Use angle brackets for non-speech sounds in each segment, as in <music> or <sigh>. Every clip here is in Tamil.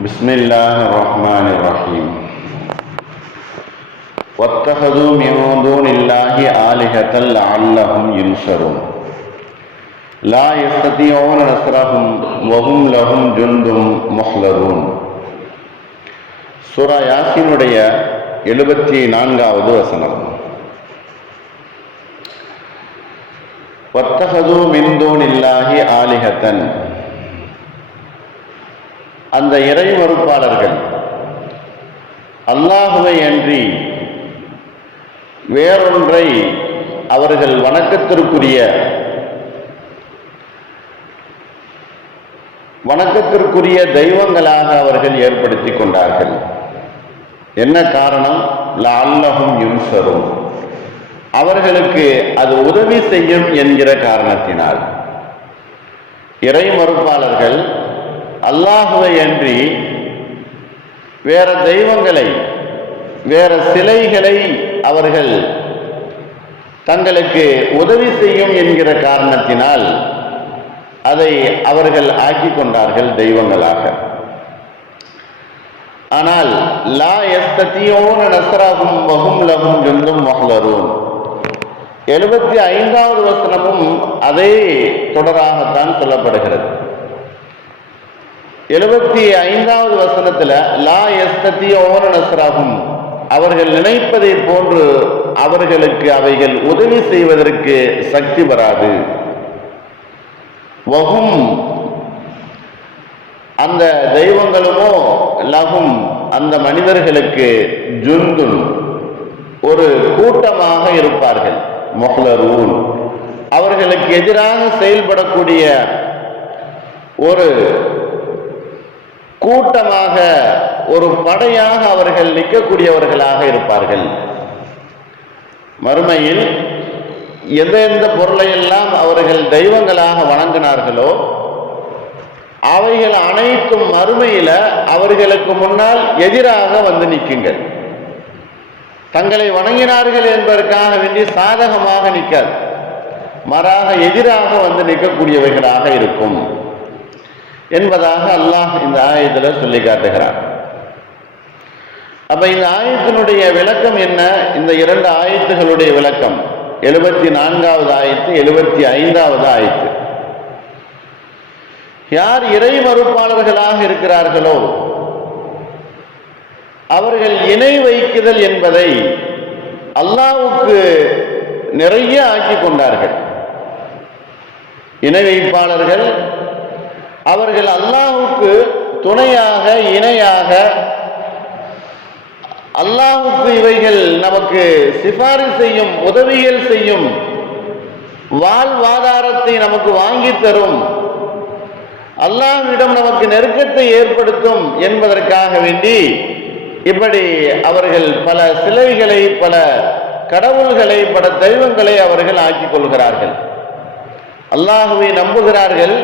بسم الله الرحمن الرحيم واتخذوا من دون الله آلهة لعلهم ينصرون لا يستطيعون نصرهم وهم لهم جند محضرون சூரா யாசினுடைய எழுபத்தி நான்காவது வசனம் வத்தகது மின்தூன் இல்லாஹி ஆலிஹத்தன் அந்த இறை மறுப்பாளர்கள் அல்லாஹுவை அன்றி வேறொன்றை அவர்கள் வணக்கத்திற்குரிய வணக்கத்திற்குரிய தெய்வங்களாக அவர்கள் ஏற்படுத்தி கொண்டார்கள். என்ன காரணம்? லல்லஹும் யுன்சரும் அவர்களுக்கு அது உதவி செய்யும் என்கிற காரணத்தினால். இறை மறுப்பாளர்கள் அல்லாஹுவை அன்றி வேற தெய்வங்களை வேற சிலைகளை அவர்கள் தங்களுக்கு உதவி செய்யும் என்கிற காரணத்தினால் அதை அவர்கள் ஆக்கி கொண்டார்கள் தெய்வங்களாக. ஆனால் லா எஸ்தத்தியோன நசராகும் வகும் லகும் ஜுந்தும் மகளரும் எழுபத்தி ஐந்தாவது வசனமும் அதே தொடராகத்தான் சொல்லப்படுகிறது. எழுபத்தி ஐந்தாவது வசனத்துல லா எஸ்தத்தியோன நசராகும் அவர்கள் நினைப்பதை போன்று அவர்களுக்கு அவைகள் உதவி செய்வதற்கு சக்தி வராது. வகும் அந்த தெய்வங்களுமோ லகும் அந்த மனிதர்களுக்கு ஜுந்துன் ஒரு கூட்டமாக இருப்பார்கள். மொஹ்லரூன். அவர்களுக்கு எதிராக செயல்படக்கூடிய ஒரு கூட்டமாக ஒரு படையாக அவர்கள் நிற்கக்கூடியவர்களாக இருப்பார்கள். மறுமையில் எந்தெந்த பொருளையெல்லாம் அவர்கள் தெய்வங்களாக வணங்கினார்களோ அவைகள் அனைத்தும் மறுமையில அவர்களுக்கு முன்னால் எதிராக வந்து நிற்குங்கள். தங்களை வணங்கினார்கள் என்பதற்காக வேண்டி சாதகமாக நிற்காது. மாறாக எதிராக வந்து நிற்கக்கூடியவைகளாக இருக்கும். என்பதாக அல்லாஹ் இந்த ஆயத்தில் சொல்லி காட்டுகிறார் அப்ப இந்த ஆயத்தினுடைய விளக்கம் என்ன? இந்த இரண்டு ஆயத்துகளுடைய விளக்கம். எழுபத்தி நான்காவது ஆயத்து எழுபத்தி ஐந்தாவது ஆயத்து. யார் இறை மறுப்பாளர்களாக இருக்கிறார்களோ அவர்கள் இணை வைக்குதல் என்பதை அல்லாவுக்கு நிறைய ஆக்கி கொண்டார்கள். இணை வைப்பாளர்கள் அவர்கள் அல்லாஹுக்கு துணையாக இணையாக அல்லாஹுக்கு இவைகள் நமக்கு சிபாரிசு செய்யும் உதவிகள் செய்யும் வாழ்வாதாரத்தை நமக்கு வாங்கி தரும் அல்லாஹ்விடம் நமக்கு நெருக்கத்தை ஏற்படுத்தும் என்பதற்காக வேண்டி இப்படி அவர்கள் பல சிலைகளை பல கடவுள்களை பல தெய்வங்களை அவர்கள் ஆக்கிக் கொள்கிறார்கள். அல்லாஹுவை நம்புகிறார்கள்.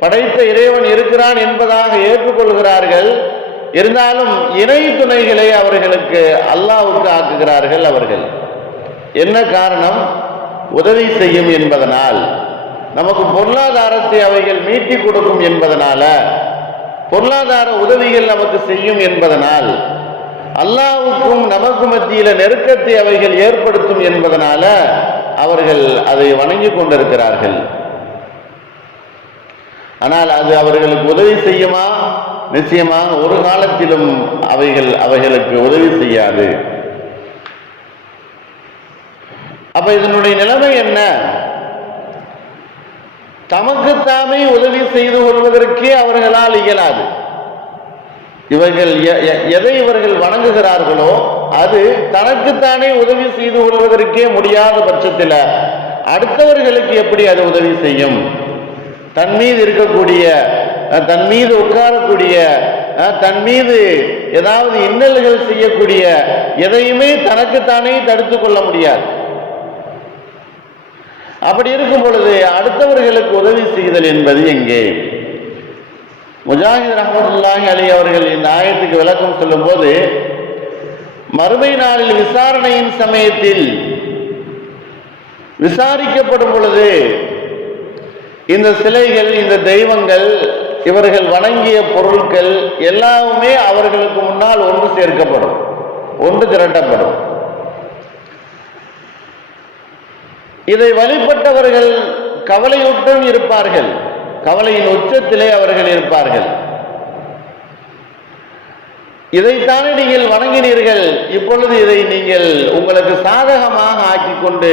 படைத்த இறைவன் இருக்கிறான் என்பதாக ஏற்றுக்கொள்கிறார்கள். இருந்தாலும் இணை துணைகளை அவர்களுக்கு அல்லாவுக்கு ஆக்குகிறார்கள் அவர்கள். என்ன காரணம்? உதவி செய்யும் என்பதனால். நமக்கு பொருளாதாரத்தை அவைகள் மீட்டி கொடுக்கும் என்பதனால பொருளாதார உதவிகள் நமக்கு செய்யும் என்பதனால் அல்லாவுக்கும் நமக்கு மத்தியில நெருக்கத்தை அவைகள் ஏற்படுத்தும் என்பதனால அவர்கள் அதை வணங்கி கொண்டிருக்கிறார்கள். ஆனால் அது அவர்களுக்கு உதவி செய்யுமா? நிச்சயமாக ஒரு காலத்திலும் அவைகள் அவைகளுக்கு உதவி செய்யாது. அப்ப இதனுடைய நிலைமை என்ன? தமக்குத்தாமே உதவி செய்து கொள்வதற்கே அவர்களால் இயலாது. இவர்கள் எதை இவர்கள் வணங்குகிறார்களோ அது தனக்குத்தானே உதவி செய்து கொள்வதற்கே முடியாத பட்சத்தில் அடுத்தவர்களுக்கு எப்படி அது உதவி செய்யும்? தன் மீது இருக்கக்கூடிய தன் மீது உட்காரக்கூடிய தன் மீது ஏதாவது இன்னல்கள் செய்யக்கூடிய எதையுமே தனக்குத்தானே தடுத்து கொள்ள முடியாது. அப்படி இருக்கும் பொழுது அடுத்தவர்களுக்கு உதவி செய்தல் என்பது எங்கே? முஜாஹித் ரஹமத்துல்லாஹி அலி அவர்கள் இந்த ஆயத்துக்கு விளக்கம் சொல்லும் போது மறுமை நாளில் விசாரணையின் சமயத்தில் விசாரிக்கப்படும் பொழுது இந்த சிலைகள் இந்த தெய்வங்கள் இவர்கள் வணங்கிய பொருட்கள் எல்லாமே அவர்களுக்கு முன்னால் ஒன்று சேர்க்கப்படும் ஒன்று திரட்டப்படும். இதை வழிபட்டவர்கள் கவலையுடன் இருப்பார்கள். கவலையின் உச்சத்திலே அவர்கள் இருப்பார்கள். இதைத்தானே நீங்கள் வணங்கினீர்கள்? இப்பொழுது இதை நீங்கள் உங்களுக்கு சாதகமாக ஆக்கி கொண்டு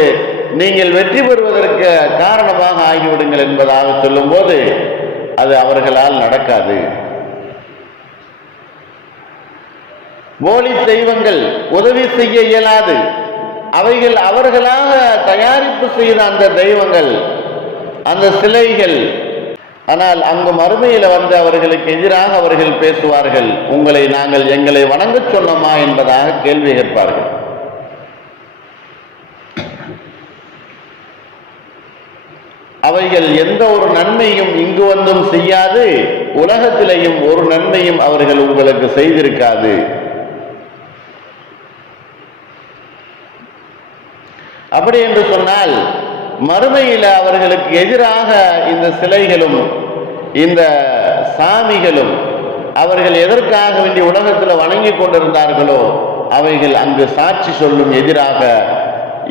நீங்கள் வெற்றி பெறுவதற்கு காரணமாக ஆகிவிடுங்கள் என்பதாக சொல்லும்போது அது அவர்களால் நடக்காது. போலி தெய்வங்கள் உதவி செய்ய இயலாது. அவைகள் அவர்களாக தயாரிப்பு செய்த அந்த தெய்வங்கள் அந்த சிலைகள் ஆனால் அங்கு மறுமையில் வந்து அவர்களுக்கு எதிராக அவர்கள் பேசுவார்கள். உங்களை நாங்கள் எங்களை வணங்கச் சொன்னோமா என்பதாக கேள்வி கேட்பார்கள். அவைகள் எந்த ஒரு நன்மையும் இங்கு வந்தும் செய்யாது உலகத்திலேயும் ஒரு நன்மையும் அவர்கள் உங்களுக்கு செய்திருக்காது. அப்படி என்று சொன்னால் மறுமையில் அவர்களுக்கு எதிராக இந்த சிலைகளும் இந்த சாமிகளும் அவர்கள் எதற்காக வேண்டிய உலகத்தில் வணங்கி கொண்டிருந்தார்களோ அவைகள் அங்கு சாட்சி சொல்லும் எதிராக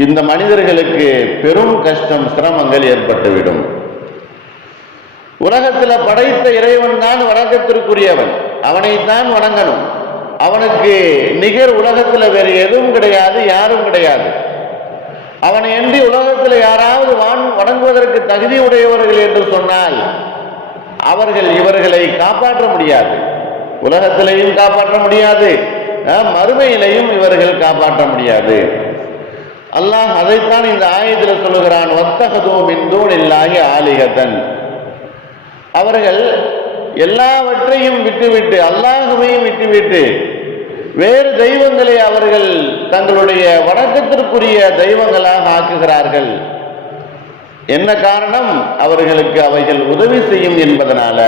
இந்த மனிதர்களுக்கு பெரும் கஷ்டம் சிரமங்கள் ஏற்பட்டுவிடும். உலகத்தில் படைத்த இறைவன் தான் வணக்கத்திற்குரியவன். அவனைத்தான் வணங்கணும். அவனுக்கு நிகர் உலகத்தில் வேறு எதுவும் கிடையாது யாரும் கிடையாது. அவனை எண்டி உலகத்தில் யாராவது வான் வணங்குவதற்கு தகுதி உடையவர்கள் என்று சொன்னால் அவர்கள் இவர்களை காப்பாற்ற முடியாது. உலகத்திலையும் காப்பாற்ற முடியாது. மறுமையிலையும் இவர்கள் காப்பாற்ற முடியாது. அல்லாஹ் அதைத்தான் இந்த ஆயத்தில் சொல்லுகிறான் ஒத்தகதோ மின்தூன் இல்லாகி ஆலிகதன் அவர்கள் எல்லாவற்றையும் விட்டுவிட்டு அல்லாஹுவையும் விட்டுவிட்டு வேறு தெய்வங்களை அவர்கள் தங்களுடைய வணக்கத்திற்குரிய தெய்வங்களாக ஆக்குகிறார்கள். என்ன காரணம்? அவர்களுக்கு அவைகள் உதவி செய்யும் என்பதனால.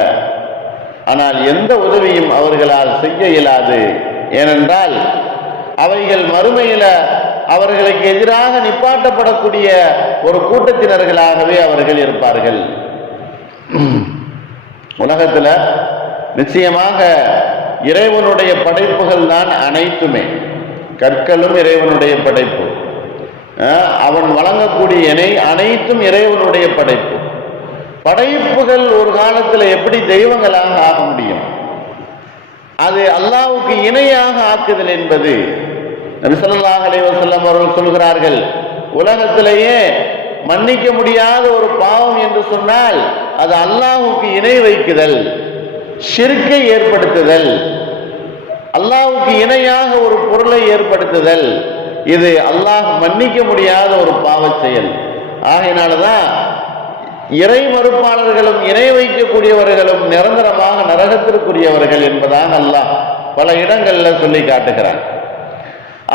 ஆனால் எந்த உதவியும் அவர்களால் செய்ய இயலாது. ஏனென்றால் அவைகள் மறுமையில அவர்களுக்கு எதிராக நிப்பாட்டப்படக்கூடிய ஒரு கூட்டத்தினர்களாகவே அவர்கள் இருப்பார்கள். <clears throat> உலகத்தில் நிச்சயமாக இறைவனுடைய படைப்புகள் தான் அனைத்துமே. கற்களும் இறைவனுடைய படைப்பு. அவன் வழங்கக்கூடிய இணை அனைத்தும் இறைவனுடைய படைப்பு. படைப்புகள் ஒரு காலத்தில் எப்படி தெய்வங்களாக ஆக முடியும்? அது அல்லாவுக்கு இணையாக ஆக்குதல் என்பது நபி ஸல்லல்லாஹு அவர்கள் சொல்கிறார்கள் உலகத்திலேயே மன்னிக்க முடியாத ஒரு பாவம் என்று சொன்னால் அது அல்லாஹுக்கு இணை வைக்குதல் சிறுக்கை ஏற்படுத்துதல் அல்லாஹுக்கு இணையாக ஒரு பொருளை ஏற்படுத்துதல் இது அல்லாஹ் மன்னிக்க முடியாத ஒரு பாவ செயல். ஆகையினாலதான் இறை மறுப்பாளர்களும் இணை வைக்கக்கூடியவர்களும் நிரந்தரமாக நரகத்திற்குரியவர்கள் என்பதாக அல்லாஹ் பல இடங்களில் சொல்லி காட்டுகிறான்.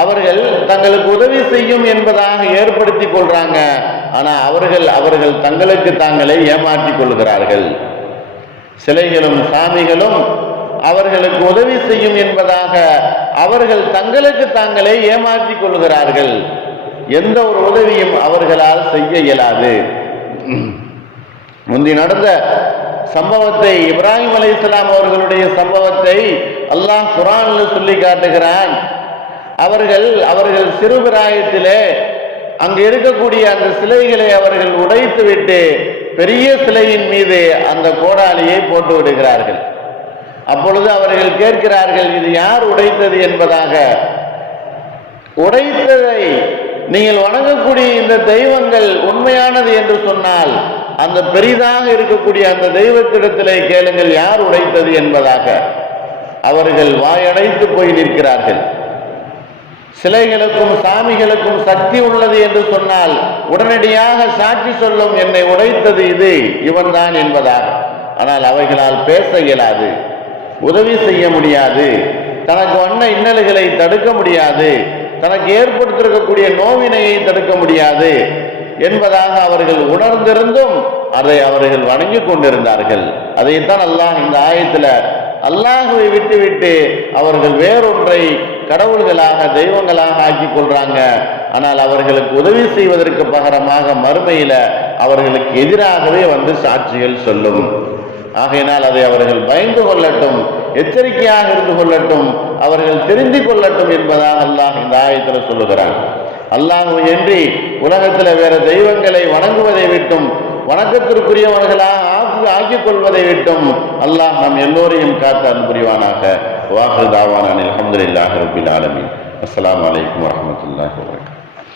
அவர்கள் தங்களுக்கு உதவி செய்யும் என்பதாக ஏற்படுத்தி கொள்றாங்க. ஆனா அவர்கள் அவர்கள் தங்களுக்கு தாங்களே ஏமாற்றிக் கொள்கிறார்கள் சிலைகளும் சாமிகளும் அவர்களுக்கு உதவி செய்யும் என்பதாக அவர்கள் தங்களுக்கு தாங்களே ஏமாற்றிக் கொள்கிறார்கள் எந்த ஒரு உதவியும் அவர்களால் செய்ய இயலாது. முந்தி நடந்த சம்பவத்தை இப்ராஹிம் அலைஹிஸ்ஸலாம் அவர்களுடைய சம்பவத்தை அல்லாஹ் குரான்ல சொல்லி காட்டுகிறான். அவர்கள் அவர்கள் சிறுபிராயத்திலே அங்கு இருக்கக்கூடிய அந்த சிலைகளை அவர்கள் உடைத்துவிட்டு பெரிய சிலையின் மீது அந்த கோடாலியை போட்டு விடுகிறார்கள். அப்பொழுது அவர்கள் கேட்கிறார்கள் இது யார் உடைத்தது என்பதாக. உடைத்ததை நீங்கள் வணங்கக்கூடிய இந்த தெய்வங்கள் உண்மையானது என்று சொன்னால் அந்த பெரிதாக இருக்கக்கூடிய அந்த தெய்வத்திடத்திலே கேளுங்கள் யார் உடைத்தது என்பதாக. அவர்கள் வாயடைத்து போய் நிற்கிறார்கள். சிலைகளுக்கும் சாமிகளுக்கும் சக்தி உள்ளது என்று சொன்னால் உடனடியாக சாட்சி சொல்லும் என்னை உடைத்தது இது. இவன்தான் என்பதாக. ஆனால் அவைகளால் பேச இயலாது. உதவி செய்ய முடியாது. தனக்கு வண்ண இன்னல்களை தடுக்க முடியாது. தனக்கு ஏற்படுத்திருக்கக்கூடிய நோவினையை தடுக்க முடியாது என்பதாக அவர்கள் உணர்ந்திருந்தும் அதை அவர்கள் வணங்கி கொண்டிருந்தார்கள். அதைத்தான் அல்லாஹ் இந்த ஆயத்தில் அல்லாஹுவை விட்டுவிட்டு அவர்கள் வேறொன்றை கடவுள்களாக தெய்வங்களாக ஆக்கி கொள்றாங்க. ஆனால் அவர்களுக்கு உதவி செய்வதற்கு பகரமாக மறுமையில அவர்களுக்கு எதிராகவே வந்து சாட்சிகள் சொல்லும். ஆகையினால் அதை அவர்கள் பயந்து கொள்ளட்டும் எச்சரிக்கையாக இருந்து கொள்ளட்டும் அவர்கள் தெரிந்து கொள்ளட்டும் என்பதாக அல்லாஹ் இந்த ஆயத்தில் சொல்லுகிறான். அல்லாஹ் என்று உலகத்தில் வேற தெய்வங்களை வணங்குவதை விட்டும் வணக்கத்திற்குரியவர்களாக ஆக்கி ஆக்கிக் கொள்வதை விட்டும் அல்லாஹ் நம் எல்லோரையும் காத்து அன்புரிவானாக வாஹு தாவானில் அலமதுல்லாஹ் ரபில் ஆலமி அஸ்லாம் வலைக்கம் வரஹ்மத்துல்லாஹி வரகம்